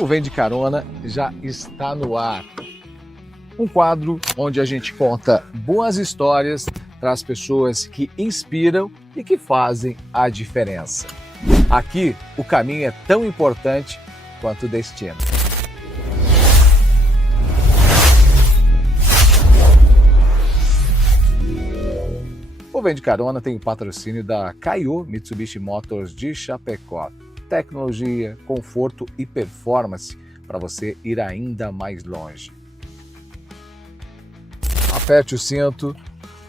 O Vem de Carona já está no ar. Um quadro onde a gente conta boas histórias para as pessoas que inspiram e que fazem a diferença. Aqui, o caminho é tão importante quanto o destino. O Vem de Carona tem o patrocínio da Kaiô Mitsubishi Motors de Chapecó. Tecnologia, conforto e performance para você ir ainda mais longe. Aperte o cinto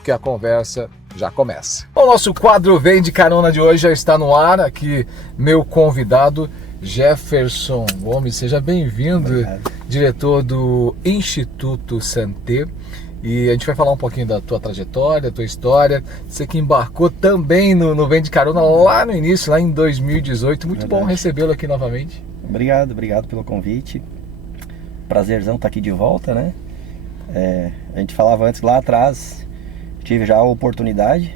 que a conversa já começa. O nosso quadro Vem de Carona de hoje já está no ar. Aqui meu convidado Jefferson Gomes, seja bem-vindo, diretor do Instituto Santé. E a gente vai falar um pouquinho da tua trajetória, tua história. Você que embarcou também no Vem de Carona lá no início, lá em 2018. Muito bom recebê-lo aqui novamente. Obrigado pelo convite. Prazerzão estar aqui de volta, né? A gente falava antes, lá atrás, tive já a oportunidade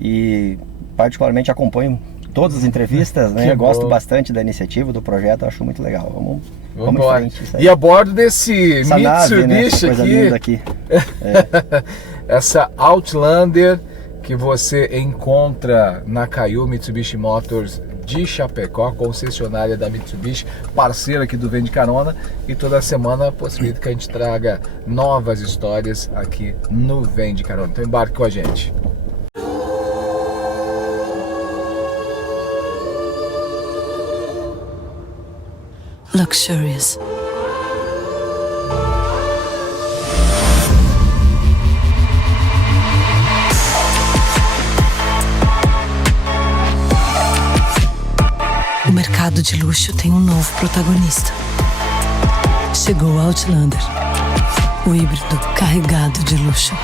e particularmente acompanho todas as entrevistas, né? Gosto bastante da iniciativa, do projeto, acho muito legal. Vamos embora. Em frente, e a bordo desse essa Mitsubishi nave, né? Essa coisa linda aqui. Essa Outlander que você encontra na Kaiô Mitsubishi Motors de Chapecó, concessionária da Mitsubishi, parceira aqui do Vem de Carona, e toda semana possibilita que a gente traga novas histórias aqui no Vem de Carona. Então embarque com a gente. Luxurious. O mercado de luxo tem um novo protagonista. Chegou o Outlander, o híbrido carregado de luxo.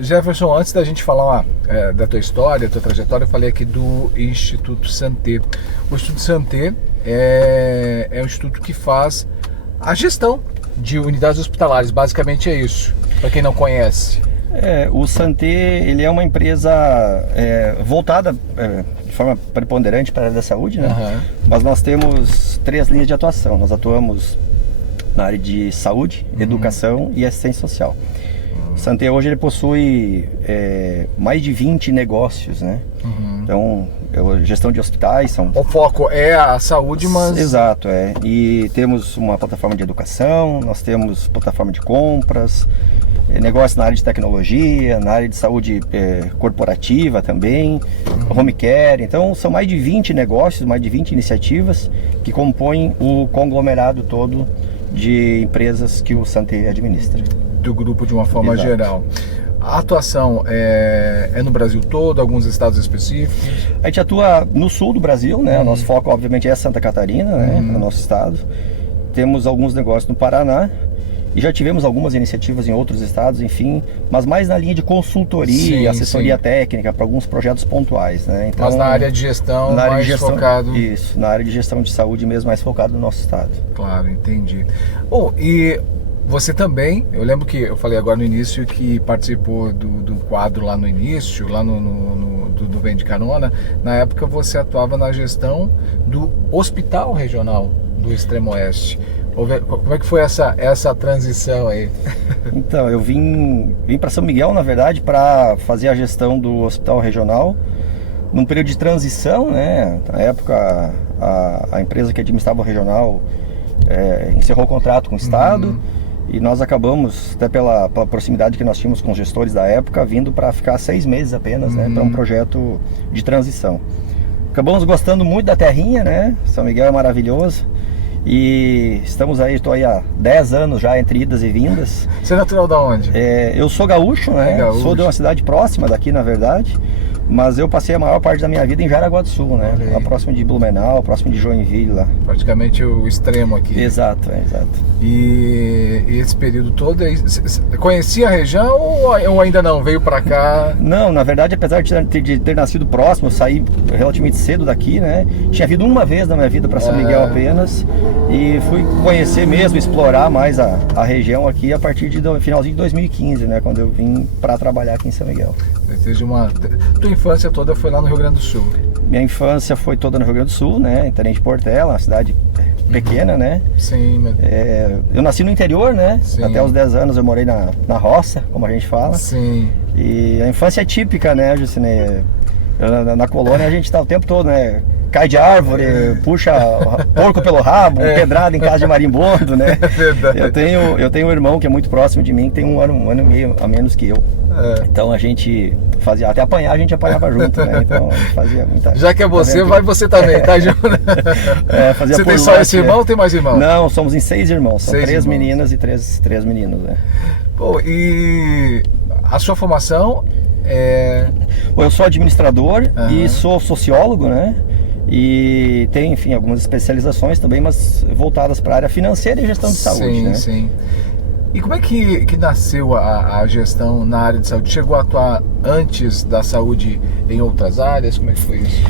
Jefferson, antes da gente falar da tua história, da tua trajetória, eu falei aqui do Instituto Santé. O Instituto Santé é um instituto que faz a gestão de unidades hospitalares, basicamente é isso, para quem não conhece. O Santé, ele é uma empresa voltada de forma preponderante para a área da saúde, né? Uhum. Mas nós temos 3 linhas de atuação. Nós atuamos na área de saúde, educação e assistência social. O Santé hoje ele possui mais de 20 negócios, né? Então, gestão de hospitais O foco é a saúde, mas... Exato, E temos uma plataforma de educação, nós temos plataforma de compras, negócios na área de tecnologia, na área de saúde corporativa também, home care. Então, são mais de 20 negócios, mais de 20 iniciativas que compõem o conglomerado todo de empresas que o Santé administra. Do grupo de uma forma geral. A atuação é no Brasil todo, alguns estados específicos? A gente atua no sul do Brasil, né? O nosso foco, obviamente, é Santa Catarina, né? No nosso estado. Temos alguns negócios no Paraná e já tivemos algumas iniciativas em outros estados, enfim, mas mais na linha de consultoria, assessoria técnica para alguns projetos pontuais, né? Então, mas na área de gestão, na área mais de gestão, focado... Isso, na área de gestão de saúde mesmo, mais focado no nosso estado. Claro, entendi. Bom, e você também, eu lembro que eu falei agora no início que participou do quadro lá no início, lá do Vem de Carona. Na época você atuava na gestão do Hospital Regional do Extremo Oeste. Como é que foi essa transição aí? Então, eu vim para São Miguel, na verdade, para fazer a gestão do Hospital Regional num período de transição, né? Na época, a empresa que administrava o regional encerrou o contrato com o Estado. E nós acabamos, até pela proximidade que nós tínhamos com os gestores da época, vindo para ficar 6 meses apenas, né, para um projeto de transição. Acabamos gostando muito da terrinha, né? São Miguel é maravilhoso. E estamos aí, estou aí há 10 anos já entre idas e vindas. Você é natural da onde? Eu sou gaúcho, né? Gaúcho. Sou de uma cidade próxima daqui, na verdade. Mas eu passei a maior parte da minha vida em Jaraguá do Sul, né? Lá próximo de Blumenau, próximo de Joinville lá. Praticamente o extremo aqui. Exato, exato. E esse período todo, conhecia a região ou ainda não? Veio pra cá? Não, na verdade, apesar de ter nascido próximo, eu saí relativamente cedo daqui, né? Tinha vindo uma vez na minha vida para São Miguel apenas. E fui conhecer mesmo, explorar mais a região aqui a partir do finalzinho de 2015, né? Quando eu vim para trabalhar aqui em São Miguel. Tua infância toda foi lá no Rio Grande do Sul. Minha infância foi toda no Rio Grande do Sul, né? Em Tenente Portela, uma cidade pequena, né? Sim, mas... eu nasci no interior, né? Sim. Até os 10 anos eu morei na roça, como a gente fala. Sim. E a infância é típica, né, Jucinei? Na colônia a gente tá o tempo todo, né? Cai de árvore, puxa porco pelo rabo, pedrada em casa de marimbondo, né? É verdade. Eu tenho um irmão que é muito próximo de mim, que tem um ano e meio a menos que eu. Então a gente fazia, até apanhar a gente apanhava junto, né? Então a gente fazia muita... Já que é você, vai você também, tá, Gil? Fazia você tem só esse irmão ou tem mais irmãos? Não, somos em 6 irmãos, são 3 irmãos. meninas e 3 meninos, né? Pô, e a sua formação é... Eu sou administrador e sou sociólogo, né? E tem, enfim, algumas especializações também, mas voltadas para a área financeira e gestão de saúde, né? Sim. E como é que nasceu a gestão na área de saúde? Chegou a atuar antes da saúde em outras áreas? Como é que foi isso?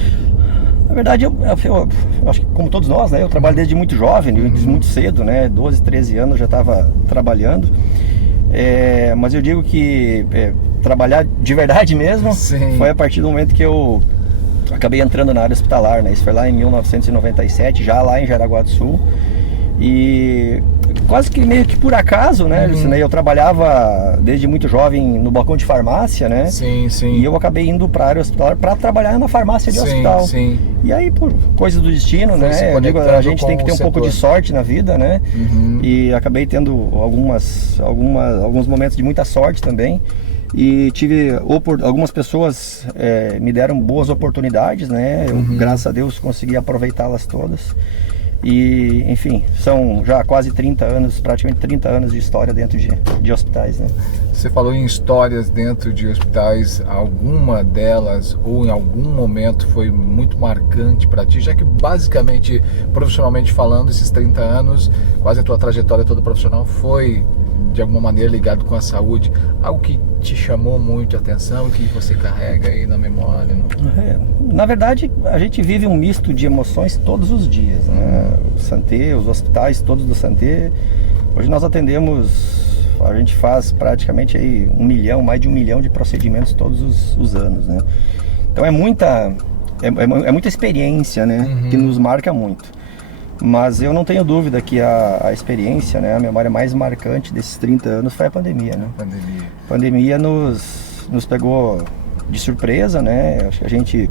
Na verdade, eu acho que como todos nós, né? Eu trabalho desde muito jovem, desde muito cedo, né? 12, 13 anos eu já estava trabalhando. Mas eu digo que trabalhar de verdade mesmo foi a partir do momento que eu acabei entrando na área hospitalar, né? Isso foi lá em 1997, já lá em Jaraguá do Sul. E quase que meio que por acaso, né? Eu trabalhava desde muito jovem no balcão de farmácia, né? Sim. E eu acabei indo para a área hospitalar para trabalhar na farmácia de hospital. Sim. E aí, por coisas do destino, né? Eu digo, a gente tem que ter um pouco de sorte na vida, né? E acabei tendo alguns momentos de muita sorte também. E tive algumas pessoas me deram boas oportunidades, né? Eu, graças a Deus, consegui aproveitá-las todas. E, enfim, são já quase 30 anos, praticamente 30 anos de história dentro de hospitais, né? Você falou em histórias dentro de hospitais, alguma delas ou em algum momento foi muito marcante para ti, já que basicamente, profissionalmente falando, esses 30 anos, quase a tua trajetória toda profissional foi de alguma maneira ligado com a saúde, algo que te chamou muito a atenção e que você carrega aí na memória? Na verdade, a gente vive um misto de emoções todos os dias, né? O Santé, os hospitais todos do Santé, hoje nós atendemos, a gente faz praticamente aí mais de 1 milhão de procedimentos todos os anos, né? Então é muita experiência, né? Que nos marca muito. Mas eu não tenho dúvida que a experiência, né, a memória mais marcante desses 30 anos foi a pandemia, né? A pandemia nos pegou de surpresa, né? Acho que a gente,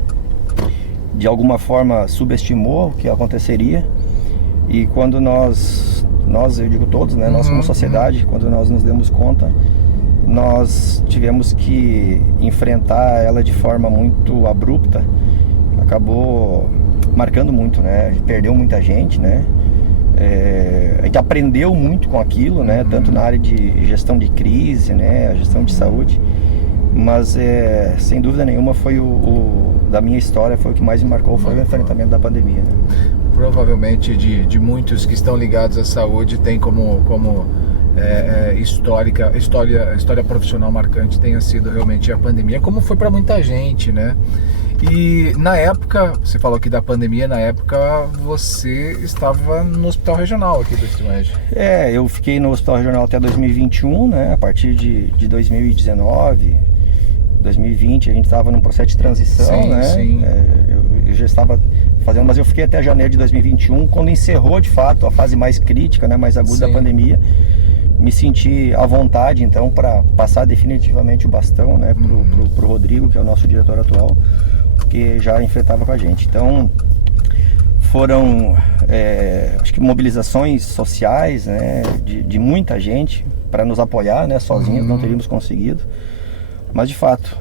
de alguma forma, subestimou o que aconteceria. E quando nós eu digo todos, né, nós como sociedade, quando nós nos demos conta, nós tivemos que enfrentar ela de forma muito abrupta. Acabou marcando muito, né? A gente perdeu muita gente, né? A gente aprendeu muito com aquilo, né? Tanto na área de gestão de crise, né? A gestão de saúde. Mas, sem dúvida nenhuma, foi da minha história, foi o que mais me marcou, foi o enfrentamento da pandemia, né? Provavelmente de muitos que estão ligados à saúde tem como história profissional marcante tenha sido realmente a pandemia, como foi para muita gente, né? E na época, você falou aqui da pandemia, na época você estava no hospital regional aqui do Estimage. Eu fiquei no hospital regional até 2021, né? A partir de 2019, 2020, a gente estava num processo de transição, né? Sim. Eu já estava fazendo, mas eu fiquei até janeiro de 2021, quando encerrou de fato a fase mais crítica, né? Mais aguda da pandemia. Me senti à vontade, então, para passar definitivamente o bastão, né? Pro Rodrigo, que é o nosso diretor atual, que já enfrentava com a gente. Então, foram, acho que mobilizações sociais, né, de muita gente para nos apoiar, né? Sozinhos não teríamos conseguido. Mas, de fato,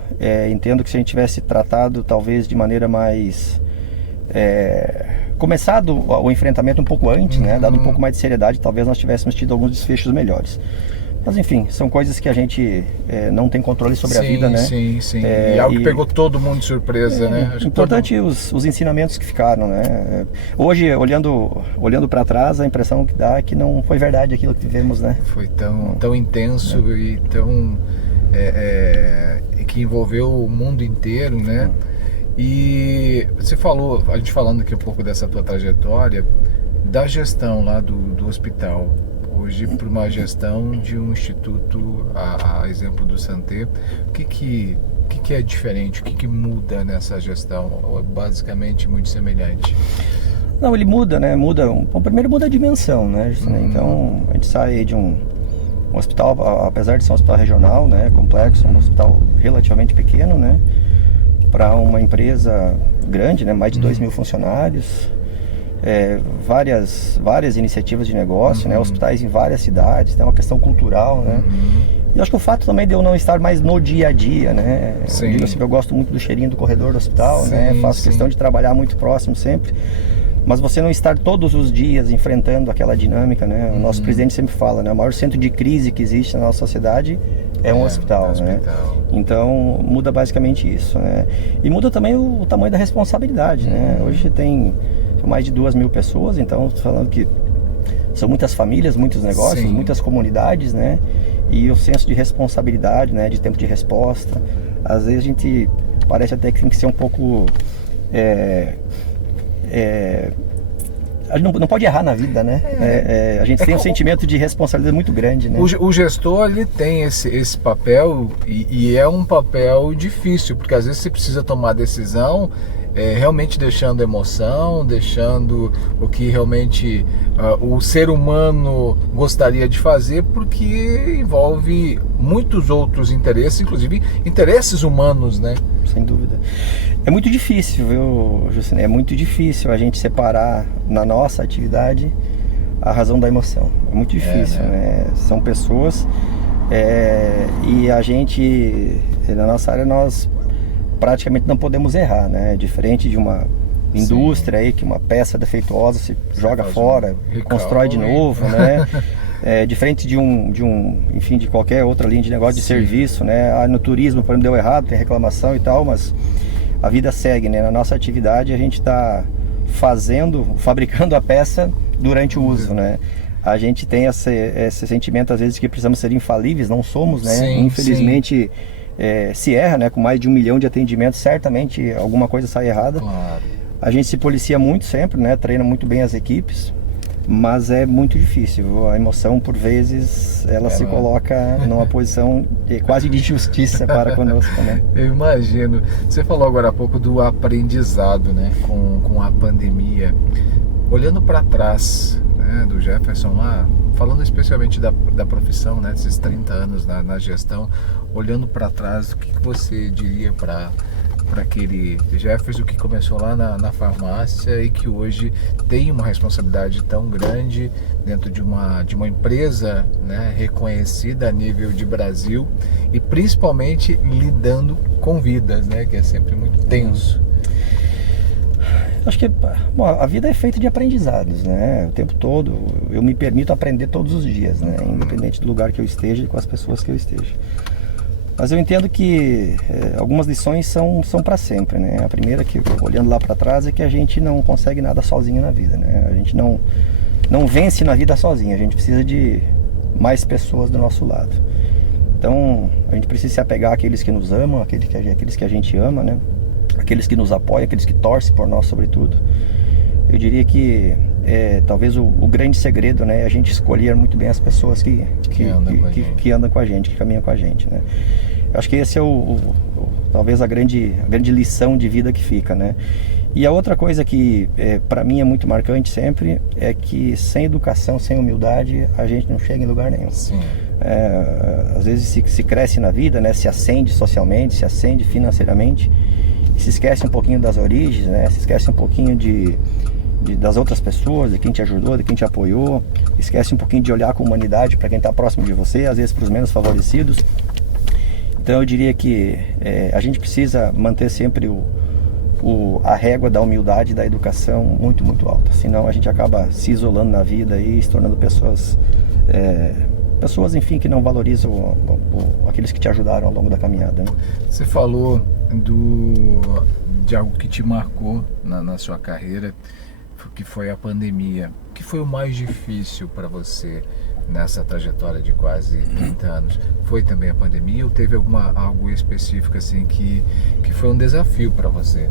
entendo que se a gente tivesse tratado, talvez, de maneira mais... começado o enfrentamento um pouco antes, né? Dado um pouco mais de seriedade, talvez nós tivéssemos tido alguns desfechos melhores. Mas enfim, são coisas que a gente não tem controle sobre a vida, né? Sim. E algo que pegou todo mundo de surpresa, né? Acho importante os ensinamentos que ficaram, né? Hoje, olhando para trás, a impressão que dá é que não foi verdade aquilo que vivemos, né? Foi tão intenso e tão... que envolveu o mundo inteiro, né? E você falou, a gente falando aqui um pouco dessa tua trajetória, da gestão lá do hospital. hoje para uma gestão de um instituto, a exemplo do Santé, o que é diferente, o que muda nessa gestão? Ou é basicamente muito semelhante? Não, ele muda, né? Primeiro muda a dimensão, né? Então, a gente sai aí de um hospital, apesar de ser um hospital regional, né? Complexo, um hospital relativamente pequeno, né? Para uma empresa grande, né? Mais de 2.000 funcionários, várias iniciativas de negócio, né? Hospitais em várias cidades, tem uma questão cultural, né? E acho que o fato também de eu não estar mais no dia a dia, né? Eu digo assim, eu gosto muito do cheirinho do corredor do hospital, né? Faço questão de trabalhar muito próximo sempre. Mas você não estar todos os dias enfrentando aquela dinâmica, né? O nosso presidente sempre fala, né? O maior centro de crise que existe na nossa sociedade é um hospital, né? Então, muda basicamente isso, né? E muda também o tamanho da responsabilidade, né? Hoje tem mais de 2.000 pessoas, então, estou falando que são muitas famílias, muitos negócios, muitas comunidades, né? E o senso de responsabilidade, né? De tempo de resposta. Às vezes a gente parece até que tem que ser um pouco... a gente não pode errar na vida, né? A gente tem um sentimento de responsabilidade muito grande, né? O gestor, ele tem esse papel e é um papel difícil, porque às vezes você precisa tomar decisão realmente deixando emoção, deixando o que realmente o ser humano gostaria de fazer, porque envolve muitos outros interesses, inclusive interesses humanos, né? Sem dúvida. É muito difícil, viu, Juscelino? É muito difícil a gente separar na nossa atividade a razão da emoção. É muito difícil, né? São pessoas e a gente, na nossa área, nós praticamente não podemos errar, né? Diferente de uma indústria aí, que uma peça defeituosa se joga fora, constrói de novo, né? Diferente enfim, de qualquer outra linha de negócio, de serviço, né? No turismo, por exemplo, deu errado, tem reclamação e tal, mas a vida segue, né? Na nossa atividade a gente está fabricando a peça durante o uso, né? A gente tem esse sentimento às vezes que precisamos ser infalíveis, não somos, né? Infelizmente se erra, né? Com mais de 1 milhão de atendimentos, certamente alguma coisa sai errada. Claro. A gente se policia muito sempre, né? Treina muito bem as equipes, mas é muito difícil. A emoção, por vezes, ela se coloca numa posição quase de justiça para conosco, né? Eu imagino. Você falou agora há pouco do aprendizado, né? Com a pandemia. Olhando para trás, né, do Jefferson lá, falando especialmente da profissão, né? Desses 30 anos na gestão, olhando para trás, o que você diria para aquele Jefferson que começou lá na farmácia e que hoje tem uma responsabilidade tão grande dentro de uma empresa, né, reconhecida a nível de Brasil e principalmente lidando com vidas, né, que é sempre muito tenso? Acho que a vida é feita de aprendizados, né? O tempo todo eu me permito aprender todos os dias, né? Independente do lugar que eu esteja e com as pessoas que eu esteja. Mas eu entendo que algumas lições são para sempre, né? A primeira, que olhando lá para trás, é que a gente não consegue nada sozinho na vida, né? A gente não vence na vida sozinho, a gente precisa de mais pessoas do nosso lado. Então, a gente precisa se apegar àqueles que nos amam, aqueles que a gente ama, né? Aqueles que nos apoiam, aqueles que torcem por nós, sobretudo. Eu diria que talvez o grande segredo, né, é a gente escolher muito bem as pessoas que andam com a gente, que caminham com a gente, né? Eu acho que esse é talvez a grande lição de vida que fica, né? E a outra coisa que para mim é muito marcante sempre é que sem educação, sem humildade, a gente não chega em lugar nenhum. Sim. Às vezes se cresce na vida, né? Se ascende socialmente, se ascende financeiramente, se esquece um pouquinho das origens, né? Se esquece um pouquinho das outras pessoas, de quem te ajudou, de quem te apoiou, esquece um pouquinho de olhar com humanidade para quem está próximo de você, às vezes para os menos favorecidos. Então eu diria que a gente precisa manter sempre a régua da humildade e da educação muito, muito alta, senão a gente acaba se isolando na vida e se tornando pessoas, enfim, que não valorizam aqueles que te ajudaram ao longo da caminhada, né? Você falou de algo que te marcou na sua carreira, que foi a pandemia. O que foi o mais difícil para você nessa trajetória de quase 30 anos? Foi também a pandemia ou teve algo específico assim que foi um desafio para você?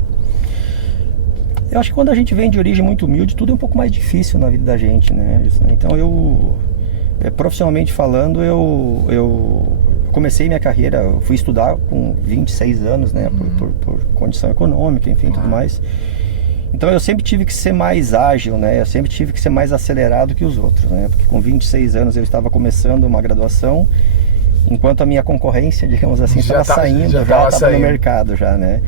Eu acho que quando a gente vem de origem muito humilde, tudo é um pouco mais difícil na vida da gente, né? Então eu profissionalmente falando, eu comecei minha carreira, eu fui estudar com 26 anos, né? Por condição econômica, enfim, tudo mais. Então eu sempre tive que ser mais ágil, né? Eu sempre tive que ser mais acelerado que os outros, né? Porque com 26 anos eu estava começando uma graduação, enquanto a minha concorrência, digamos assim, estava saindo, já estava no mercado já, né?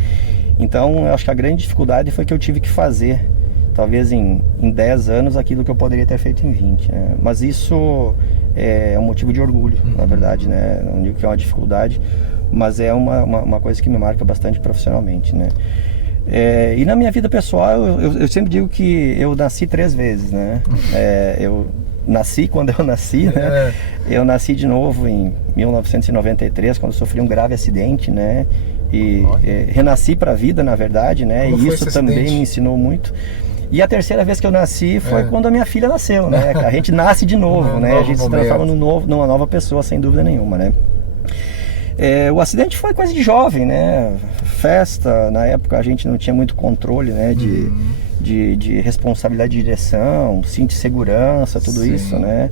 Então eu acho que a grande dificuldade foi que eu tive que fazer, talvez em 10 anos, aquilo que eu poderia ter feito em 20, né? Mas isso é um motivo de orgulho, na verdade, né? Não digo que é uma dificuldade, mas é uma coisa que me marca bastante profissionalmente, né? E na minha vida pessoal, eu sempre digo que eu nasci 3 vezes, né? Eu nasci quando eu nasci, né? Eu nasci de novo em 1993, quando eu sofri um grave acidente, né? E renasci para a vida, na verdade, né? Como e isso também me ensinou muito. E a terceira vez que eu nasci foi quando a minha filha nasceu, né? A gente nasce de novo, né? A gente se transforma numa nova pessoa, sem dúvida nenhuma, né? O acidente foi coisa de jovem, né? Festa, na época a gente não tinha muito controle, né? De responsabilidade de direção, cinto de segurança, tudo isso, né?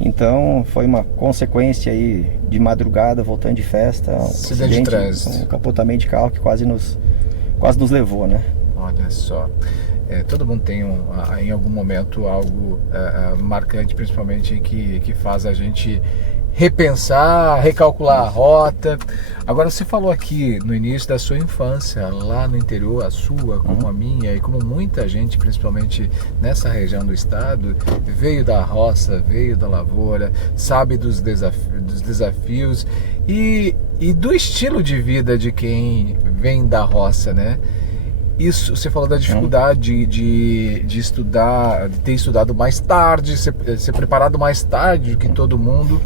Então foi uma consequência aí de madrugada, voltando de festa, um capotamento de carro que quase nos levou, né? Olha só. Todo mundo tem em algum momento algo marcante, principalmente que faz a gente repensar, recalcular a rota. Agora, você falou aqui no início da sua infância, lá no interior, a sua, como a minha, e como muita gente, principalmente nessa região do estado, veio da roça, veio da lavoura, sabe dos desafios e do estilo de vida de quem vem da roça, né? Isso, você falou da dificuldade de estudar, de ter estudado mais tarde, ser preparado mais tarde do que todo mundo.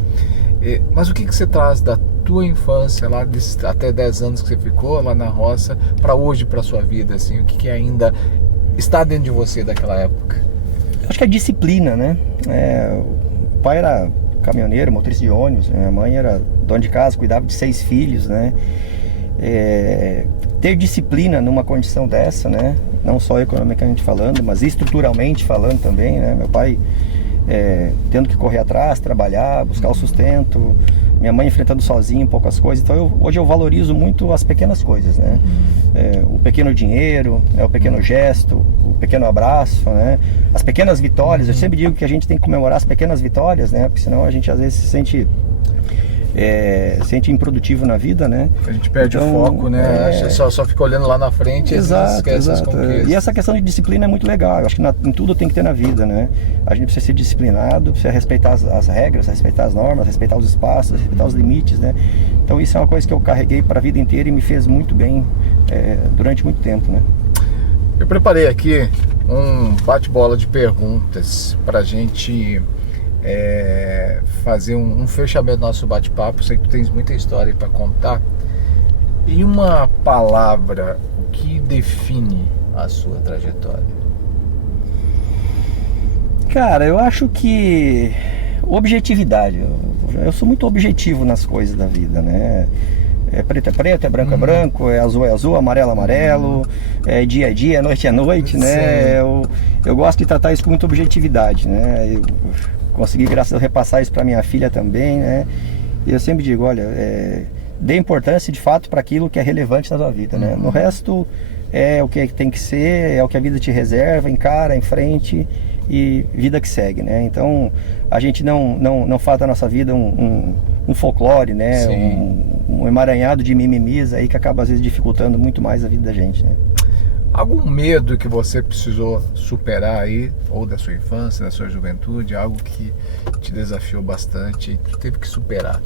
Mas o que você traz da tua infância, lá até 10 anos que você ficou lá na roça, para hoje, para sua vida, assim? O que ainda está dentro de você daquela época? Acho que a disciplina, né? O pai era caminhoneiro, motorista de ônibus, minha mãe era dona de casa, cuidava de 6 filhos, né? Ter disciplina numa condição dessa, né? Não só economicamente falando, mas estruturalmente falando também, né? Meu pai tendo que correr atrás, trabalhar, buscar o sustento, minha mãe enfrentando sozinha poucas coisas. Então hoje eu valorizo muito as pequenas coisas, né? O pequeno dinheiro, o pequeno gesto, o pequeno abraço, né? As pequenas vitórias. Eu sempre digo que a gente tem que comemorar as pequenas vitórias, né? Porque senão a gente às vezes se sente improdutivo na vida, né? A gente perde o foco, né? Só fica olhando lá na frente e esquece as conquistas. E essa questão de disciplina é muito legal. Eu acho que em tudo tem que ter na vida, né? A gente precisa ser disciplinado, precisa respeitar as regras, respeitar as normas, respeitar os espaços, respeitar os limites, né? Então isso é uma coisa que eu carreguei para a vida inteira e me fez muito bem durante muito tempo, né? Eu preparei aqui um bate-bola de perguntas para a gente fazer um fechamento do nosso bate-papo. Sei que tu tens muita história para contar. E uma palavra, o que define a sua trajetória? Cara, eu acho que objetividade. Eu sou muito objetivo nas coisas da vida, né? Preto é preto, é branco, é azul, amarelo é amarelo, é dia é dia, noite é noite, né? Eu gosto de tratar isso com muita objetividade, né? Eu consegui, graças a Deus, repassar isso para minha filha também, né? E eu sempre digo, olha, dê importância de fato para aquilo que é relevante na sua vida, né? No resto é o que tem que ser, é o que a vida te reserva, encara em frente e vida que segue, né? Então a gente não faz da nossa vida um folclore, né? Um emaranhado de mimimis aí que acaba às vezes dificultando muito mais a vida da gente, né? Algum medo que você precisou superar aí, ou da sua infância, da sua juventude, algo que te desafiou bastante e tu teve que superar?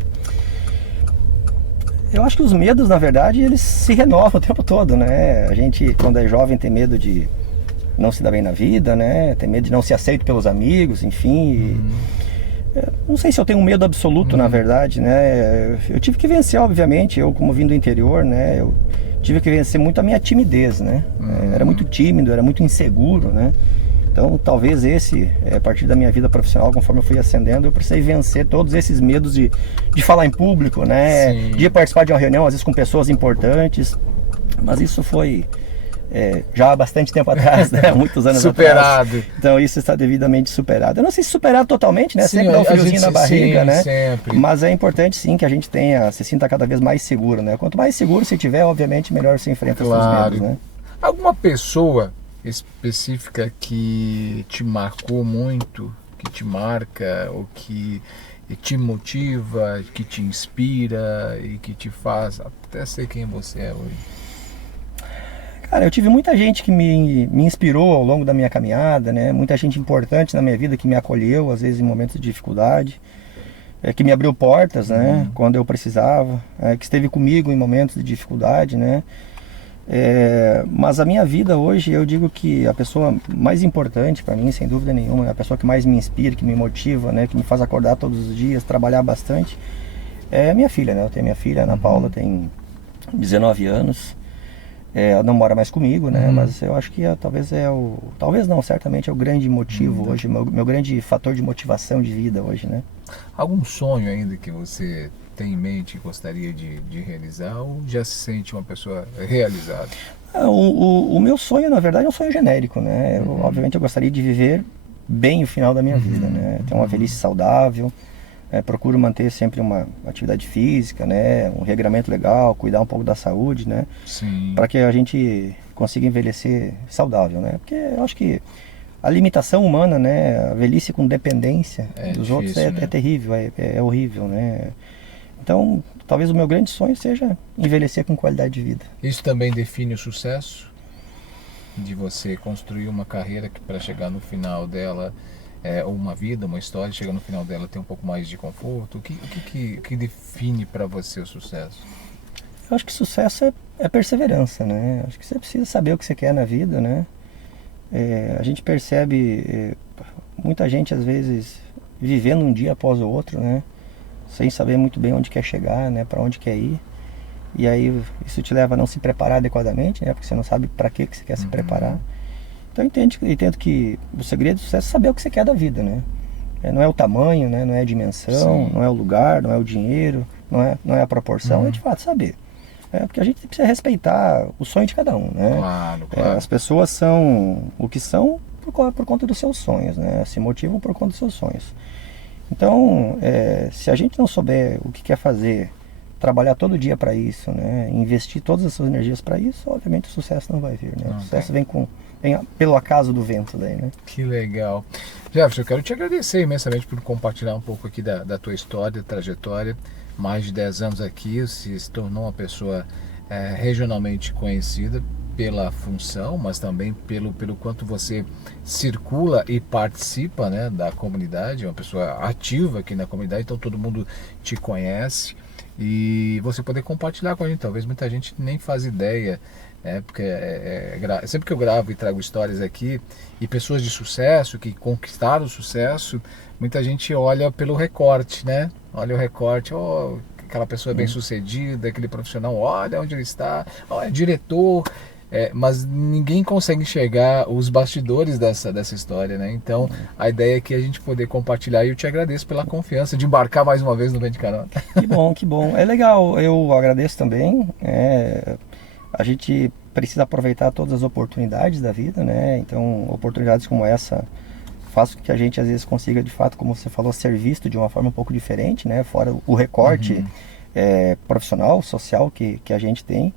Eu acho que os medos, na verdade, eles se renovam o tempo todo, né? A gente, quando é jovem, tem medo de não se dar bem na vida, né? Tem medo de não ser aceito pelos amigos, enfim. Não sei se eu tenho um medo absoluto, na verdade, né? Eu tive que vencer, obviamente, eu como vim do interior, né? Eu tive que vencer muito a minha timidez, né? Era muito tímido, era muito inseguro, né? Então talvez a partir da minha vida profissional, conforme eu fui ascendendo, eu precisei vencer todos esses medos de falar em público, né? De participar de uma reunião, às vezes com pessoas importantes. Mas isso foi já há bastante tempo atrás, né? Muitos anos Superado. atrás. Então isso está devidamente superado. Eu não sei se superado totalmente, né? Sim, Sempre dá um friozinho na barriga, sim, né? sempre. Mas é importante sim que a gente se sinta cada vez mais seguro, né? Quanto mais seguro se tiver, obviamente, melhor se enfrenta os seus medos, né? Alguma pessoa específica que te marcou muito, que te marca, ou que te motiva, que te inspira e que te faz até ser quem você é hoje? Cara, eu tive muita gente que me inspirou ao longo da minha caminhada, né? Muita gente importante na minha vida que me acolheu, às vezes em momentos de dificuldade, que me abriu portas, né? Quando eu precisava, que esteve comigo em momentos de dificuldade, né? Mas a minha vida hoje, eu digo que a pessoa mais importante para mim, sem dúvida nenhuma, a pessoa que mais me inspira, que me motiva, né? Que me faz acordar todos os dias, trabalhar bastante, é a minha filha, né? Eu tenho minha filha, Ana Paula, tem 19 anos. Ela não mora mais comigo, né? Mas eu acho que talvez não, certamente é o grande motivo hoje, meu grande fator de motivação de vida hoje, né? Algum sonho ainda que você tem em mente e gostaria de realizar, ou já se sente uma pessoa realizada? O meu sonho, na verdade, é um sonho genérico, né? Obviamente eu gostaria de viver bem o final da minha vida, né? Ter uma velhice saudável. Procuro manter sempre uma atividade física, né? Um regramento legal, cuidar um pouco da saúde, né? Sim. Para que a gente consiga envelhecer saudável, né? Porque eu acho que a limitação humana, né? A velhice com dependência dos difícil, outros né? é terrível, é horrível, né? Então, talvez o meu grande sonho seja envelhecer com qualidade de vida. Isso também define o sucesso? De você construir uma carreira que para chegar no final dela, ou uma vida, uma história, chegar no final dela ter um pouco mais de conforto? O que define para você o sucesso? Eu acho que sucesso é perseverança, né? Acho que você precisa saber o que você quer na vida, né? A gente percebe muita gente às vezes vivendo um dia após o outro, né? Sem saber muito bem onde quer chegar, né? Para onde quer ir. E aí isso te leva a não se preparar adequadamente, né? Porque você não sabe para que você quer se preparar. Então eu entendo que o segredo do sucesso é saber o que você quer da vida, né? Não é o tamanho, né? Não é a dimensão, Sim. não é o lugar, não é o dinheiro, não é a proporção, é de fato saber. Porque a gente precisa respeitar o sonho de cada um, né? Claro. As pessoas são o que são por conta dos seus sonhos, né? Se motivam por conta dos seus sonhos. Então, se a gente não souber o que quer fazer, trabalhar todo dia para isso, né? Investir todas as suas energias para isso, obviamente o sucesso não vai vir, né? O sucesso vem pelo acaso do vento daí, né? Que legal. Jefferson, eu quero te agradecer imensamente por compartilhar um pouco aqui da tua história, trajetória. Mais de 10 anos aqui, você se tornou uma pessoa regionalmente conhecida pela função, mas também pelo quanto você circula e participa, né, da comunidade. É uma pessoa ativa aqui na comunidade, então todo mundo te conhece. E você poder compartilhar com a gente, talvez muita gente nem faz ideia, porque sempre que eu gravo e trago histórias aqui, e pessoas de sucesso, que conquistaram o sucesso, muita gente olha pelo recorte, né? Olha o recorte, aquela pessoa bem sucedida, aquele profissional, olha onde ele está, é diretor, mas ninguém consegue enxergar os bastidores dessa história, né? Então a ideia é que a gente poder compartilhar, e eu te agradeço pela confiança de embarcar mais uma vez no Vem de Carona. Que bom, é legal, eu agradeço também. A gente precisa aproveitar todas as oportunidades da vida, né? Então oportunidades como essa faz com que a gente às vezes consiga, de fato, como você falou, ser visto de uma forma um pouco diferente, né? Fora o recorte profissional, social que a gente tem.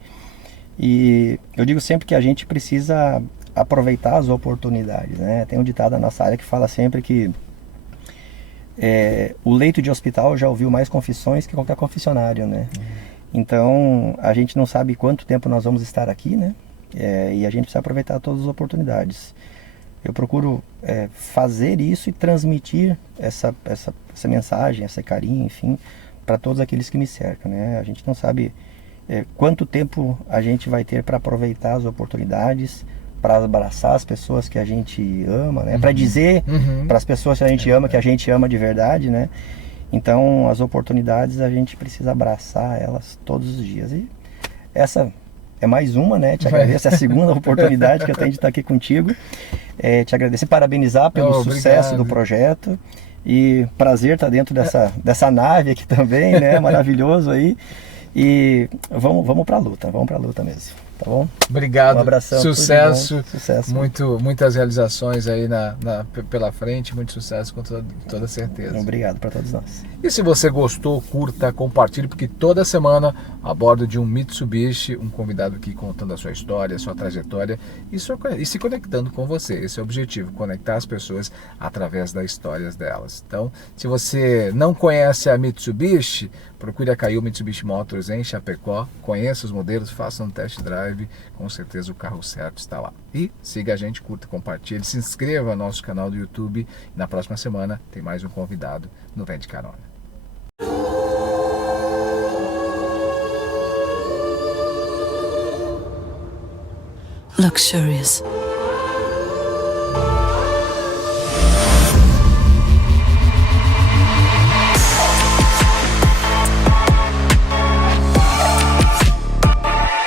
E eu digo sempre que a gente precisa aproveitar as oportunidades, né? Tem um ditado na nossa área que fala sempre que o leito de hospital já ouviu mais confissões que qualquer confessionário, né? Então a gente não sabe quanto tempo nós vamos estar aqui, né? E a gente precisa aproveitar todas as oportunidades. Eu procuro fazer isso e transmitir essa mensagem, esse carinho, enfim, para todos aqueles que me cercam, né? A gente não sabe quanto tempo a gente vai ter para aproveitar as oportunidades, para abraçar as pessoas que a gente ama, né? Para dizer para as pessoas que a gente ama, que a gente ama de verdade, né? Então as oportunidades a gente precisa abraçar elas todos os dias. E essa é mais uma, né? Te agradeço, é a segunda oportunidade que eu tenho de estar aqui contigo. Te agradecer, parabenizar pelo sucesso do projeto. E prazer estar dentro dessa nave aqui também, né? Maravilhoso aí. E vamos para a luta mesmo. Tá bom? Obrigado. Um abração. Sucesso. Sucesso. Muitas realizações aí pela frente. Muito sucesso com toda certeza. Obrigado para todos nós. E se você gostou, curta, compartilhe, porque toda semana, a bordo de um Mitsubishi, um convidado aqui contando a sua história, a sua trajetória e se conectando com você. Esse é o objetivo, conectar as pessoas através das histórias delas. Então, se você não conhece a Mitsubishi, procure a Caiu Mitsubishi Motors em Chapecó, conheça os modelos, faça um test drive, com certeza o carro certo está lá. E siga a gente, curta, compartilhe, se inscreva no nosso canal do YouTube. E na próxima semana tem mais um convidado no Vem de Carona. Luxurious.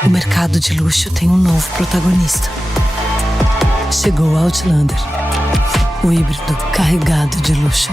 O mercado de luxo tem um novo protagonista. Chegou o Outlander, o híbrido carregado de luxo.